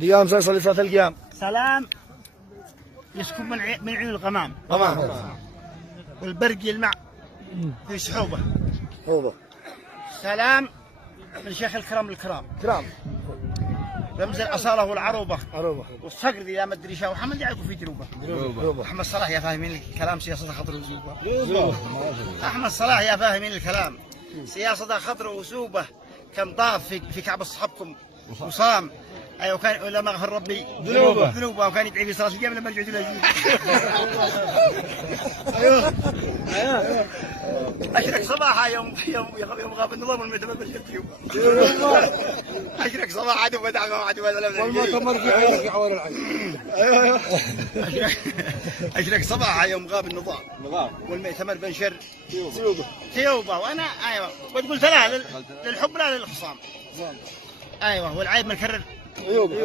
قيام صلي صلاة القيام. سلام يسكب من عيون الغمام تمام. والبرق يلمع في سحوبه. هو سلام من شيخ الكرم الكرام كرام رمز الأصالة والعروبة عروبة والصقر ذي لا مدري شا وحمد يعرفوا في دروبه. أحمد صلاح يا فاهمين الكلام سياسة خطر وسوبة. أحمد صلاح يا فاهمين الكلام سياسة خطر وسوبة. كم ضاف في كعب أصحابكم وصام. ايوه كان لما غفر ربي ذنوبه وكان يدعي في صلاه القيام لما رجعت له ايوه اشرك صباحا يوم غاب النظام والمتمم بالجتيوب. اشرك صباحا وبدع ما عاد ولا والمؤتمر في عينك يا عوار العين. ايوه اشرك صباحا يوم غاب النظام والمؤتمر بنشر ثيوبه. وانا ايوه وتقول لا للحب لا للخصام. ايوه والعيب مكرر.